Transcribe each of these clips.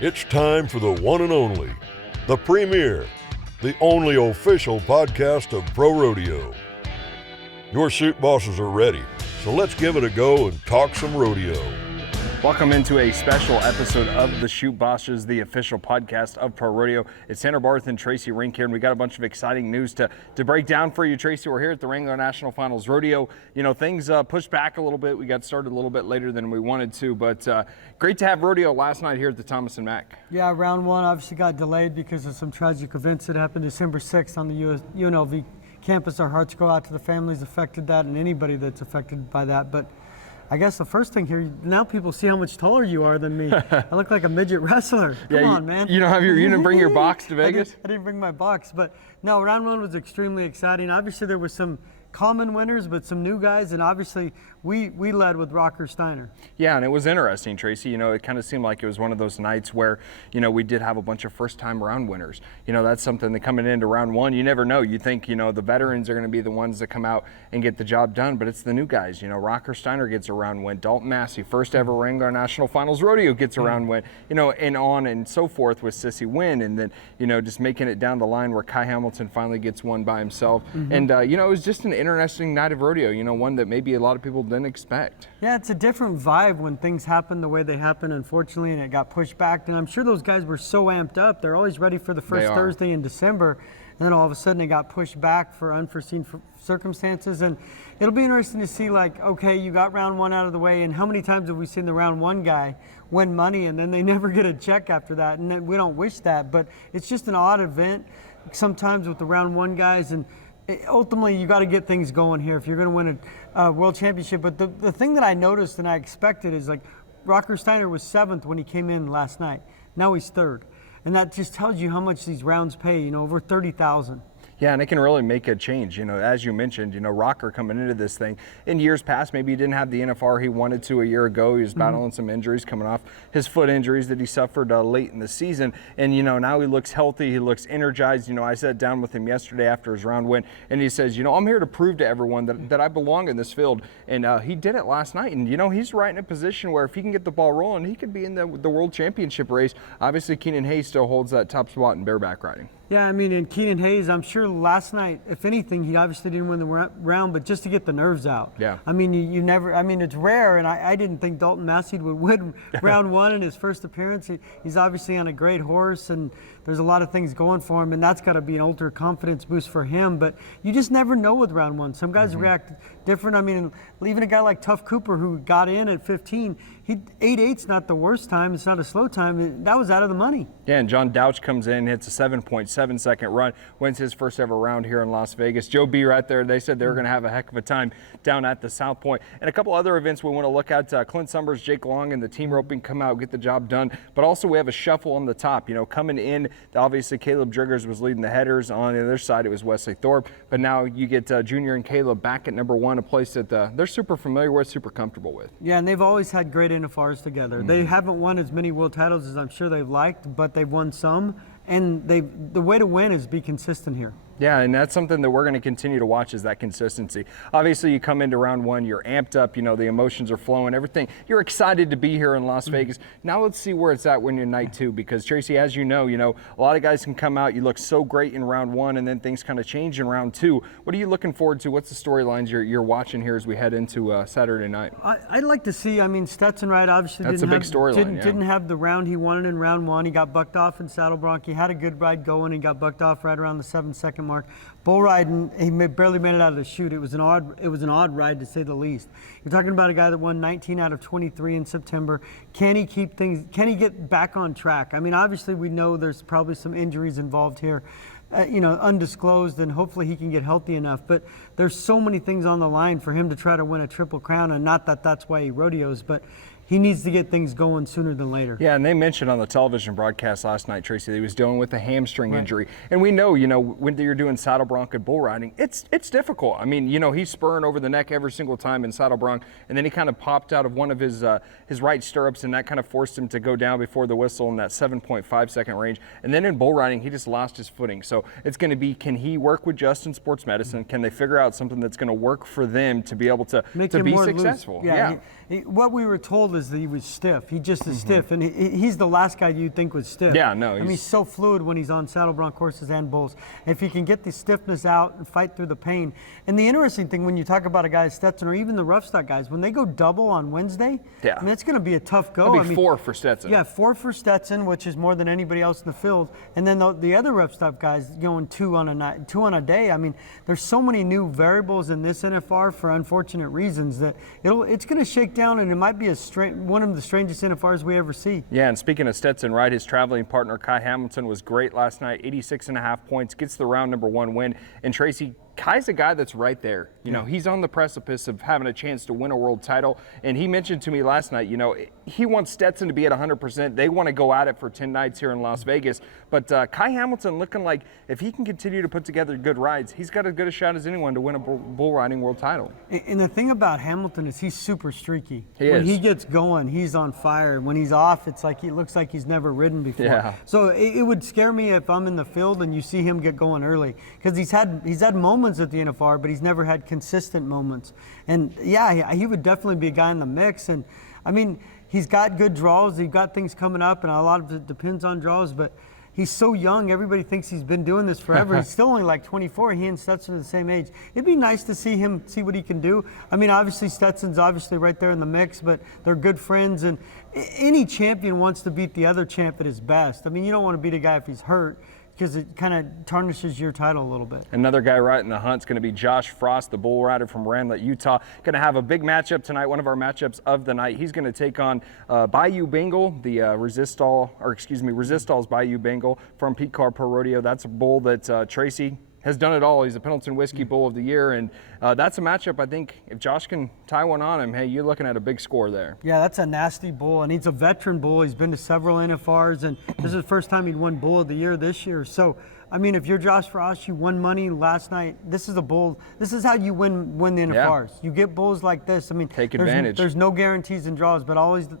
It's time for the one and only, the premier, the only official podcast of Pro Rodeo. Your Chute bosses are ready, so let's give it a go and talk some rodeo. Welcome into a special episode of the Chute Bosses, the official podcast of Pro Rodeo. It's Tanner Barth and Tracy Rink here, and we got a bunch of exciting news to break down for you, Tracy. We're here at the Wrangler National Finals Rodeo. You know, things pushed back a little bit. We got started a little bit later than we wanted to, but great to have rodeo last night here at the Thomas & Mack. Yeah, round one obviously got delayed because of some tragic events that happened December 6th on the UNLV campus. Our hearts go out to the families affected that and anybody that's affected by that. But I guess the first thing here, now people see how much taller you are than me. I look like a midget wrestler. Come on, man. You didn't bring your box to Vegas? I didn't bring my box, but no, round one was extremely exciting. Obviously there was some common winners, but some new guys, and obviously we led with Wrangler Steiner. Yeah, and it was interesting, Tracy. You know, it kind of seemed like it was one of those nights where, you know, we did have a bunch of first-time round winners. You know, that's something that coming into round one, you never know. You think, you know, the veterans are going to be the ones that come out and get the job done, but it's the new guys. You know, Wrangler Steiner gets a round win. Dalton Massey, first ever Wrangler National Finals Rodeo, gets a round win. You know, and on and so forth with Sissy Wynn, and then, you know, just making it down the line where Kai Hamilton finally gets one by himself. And, you know, it was just an interesting night of rodeo, you know, one that maybe a lot of people didn't expect. Yeah, it's a different vibe when things happen the way they happen, unfortunately, and it got pushed back. And I'm sure those guys were so amped up. They're always ready for the first Thursday in December. And then all of a sudden it got pushed back for unforeseen circumstances. And it'll be interesting to see, like, okay, you got round one out of the way, and how many times have we seen the round one guy win money and then they never get a check after that? And then we don't wish that, but it's just an odd event sometimes with the round one guys. And ultimately, you got to get things going here if you're going to win a world championship. But the thing that I noticed and I expected is, like, Wrangler Steiner was 7th when he came in last night. Now he's 3rd. And that just tells you how much these rounds pay, you know, over $30,000. Yeah, and it can really make a change. You know, as you mentioned, you know, Rocker coming into this thing in years past, maybe he didn't have the NFR he wanted to a year ago. He was battling some injuries, coming off his foot injuries that he suffered late in the season. And, you know, now he looks healthy. He looks energized. You know, I sat down with him yesterday after his round win, and he says, you know, I'm here to prove to everyone that I belong in this field. And he did it last night. And, you know, he's right in a position where if he can get the ball rolling, he could be in the World Championship race. Obviously, Keenan Hayes still holds that top spot in bareback riding. Yeah, I mean, and Keenan Hayes, I'm sure last night, if anything, he obviously didn't win the round, but just to get the nerves out. Yeah. I mean, you never, I mean, it's rare, and I didn't think Dalton Massey would win round one in his first appearance. He's obviously on a great horse, and there's a lot of things going for him, and that's got to be an ultra confidence boost for him. But you just never know with round one. Some guys react different. I mean, even a guy like Tough Cooper, who got in at 15, 8.8's not the worst time. It's not a slow time. That was out of the money. Yeah, and John Douch comes in, hits a 7.7-second run, wins his first ever round here in Las Vegas. Joe B right there, they said they were going to have a heck of a time down at the South Point. And a couple other events we want to look at. Clint Summers, Jake Long, and the team roping come out, get the job done. But also we have a shuffle on the top. You know, coming in, obviously Caleb Driggers was leading the headers. On the other side, it was Wesley Thorpe. But now you get Junior and Caleb back at number one, a place that they're super familiar with, super comfortable with. Yeah, and they've always had great NFRs together. They haven't won as many world titles as I'm sure they've liked, but they've won some. And the way to win is be consistent here. Yeah, and that's something that we're going to continue to watch, is that consistency. Obviously, you come into round one, you're amped up, you know, the emotions are flowing, everything. You're excited to be here in Las Vegas. Now let's see where it's at when you're night two, because Tracy, as you know, a lot of guys can come out, you look so great in round one, and then things kind of change in round two. What are you looking forward to? What's the storylines you're watching here as we head into Saturday night? I'd like to see, I mean, Stetson Wright obviously didn't have the round he wanted in round one. He got bucked off in Saddle Bronc. He had a good ride going. He got bucked off right around the 7-second mark. Bull riding, he barely made it out of the chute. It was an odd ride, to say the least. You're talking about a guy that won 19 out of 23 in September. Can he keep things? Can he get back on track? I mean, obviously we know there's probably some injuries involved here, you know, undisclosed, and hopefully he can get healthy enough. But there's so many things on the line for him to try to win a Triple Crown, and not that that's why he rodeos, but he needs to get things going sooner than later. Yeah, and they mentioned on the television broadcast last night, Tracy, that he was dealing with a hamstring injury. And we know, you know, when you're doing saddle bronc and bull riding, it's difficult. I mean, you know, he's spurring over the neck every single time in saddle bronc, and then he kind of popped out of one of his right stirrups, and that kind of forced him to go down before the whistle in that 7.5-second range. And then in bull riding, he just lost his footing. So it's going to be, can he work with Justin Sports Medicine? Can they figure out something that's going to work for them to be able to be successful? Yeah. what we were told is that he was stiff. He just is stiff, and he's the last guy you'd think was stiff. Yeah, no. He's so fluid when he's on saddle bronc horses and bulls. If he can get the stiffness out and fight through the pain. And the interesting thing when you talk about a guy Stetson or even the rough stock guys, when they go double on Wednesday, yeah, I mean, it's going to be a tough go. It'll be 4 for Stetson. Yeah, 4 for Stetson, which is more than anybody else in the field. And then the other rough stock guys going 2 on a night, 2 on a day. I mean, there's so many new variables in this NFR for unfortunate reasons that it's going to shake down, and it might be one of the strangest NFRs we ever see. Yeah, and speaking of Stetson, right, his traveling partner Kai Hamilton was great last night, 86.5 points, gets the round number 1 win. And Tracy, Kai's a guy that's right there. You know, he's on the precipice of having a chance to win a world title. And he mentioned to me last night, you know, he wants Stetson to be at 100%. They want to go at it for 10 nights here in Las Vegas. But Kai Hamilton looking like if he can continue to put together good rides, he's got as good a shot as anyone to win a bull riding world title. And the thing about Hamilton is he's super streaky. When he gets going, he's on fire. When he's off, it's like he looks like he's never ridden before. Yeah. So it would scare me if I'm in the field and you see him get going early, because he's had moments at the NFR, but he's never had consistent moments. And yeah, he would definitely be a guy in the mix. And I mean, he's got good draws. He's got things coming up, and a lot of it depends on draws. But he's so young. Everybody thinks he's been doing this forever. He's still only like 24. He and Stetson are the same age. It'd be nice to see what he can do. I mean, obviously Stetson's obviously right there in the mix, but they're good friends. And any champion wants to beat the other champ at his best. I mean, you don't want to beat a guy if he's hurt, because it kind of tarnishes your title a little bit. Another guy right in the hunt's going to be Josh Frost, the bull rider from Wrangler, Utah. Going to have a big matchup tonight, one of our matchups of the night. He's going to take on Bayou Bengal, the Resistol's Bayou Bengal from Pete Carr Pro Rodeo. That's a bull that Tracy has done it all. He's a Pendleton Whiskey Bull of the Year, and that's a matchup I think if Josh can tie one on him, hey, you're looking at a big score there. Yeah, that's a nasty bull, and he's a veteran bull. He's been to several NFRs, and this is the first time he'd won Bull of the Year this year. So, I mean, if you're Josh Frost, you won money last night. This is a bull. This is how you win the NFRs. Yeah. You get bulls like this. I mean, take advantage. There's no guarantees in draws, but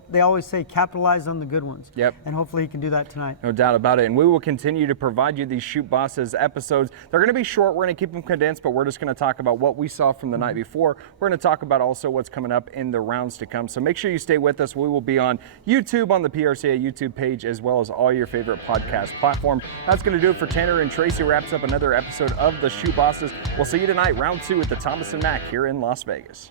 they always say capitalize on the good ones. Yep. And hopefully he can do that tonight. No doubt about it. And we will continue to provide you these Chute Bosses episodes. They're going to be short. We're going to keep them condensed, but we're just going to talk about what we saw from the night before. We're going to talk about also what's coming up in the rounds to come. So make sure you stay with us. We will be on YouTube, on the PRCA YouTube page, as well as all your favorite podcast platform. That's going to do it for Tanner and Tracy. Wraps up another episode of the Chute Bosses. We'll see you tonight, round 2 at the Thomas and Mack here in Las Vegas.